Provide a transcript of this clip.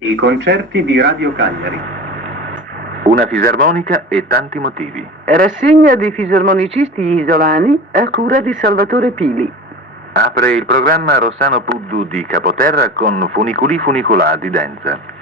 I concerti di Radio Cagliari. Una fisarmonica e tanti motivi. Rassegna di fisarmonicisti isolani a cura di Salvatore Pili. Apre il programma Rossano Puddu di Capoterra con Funiculi Funicolà di Denza.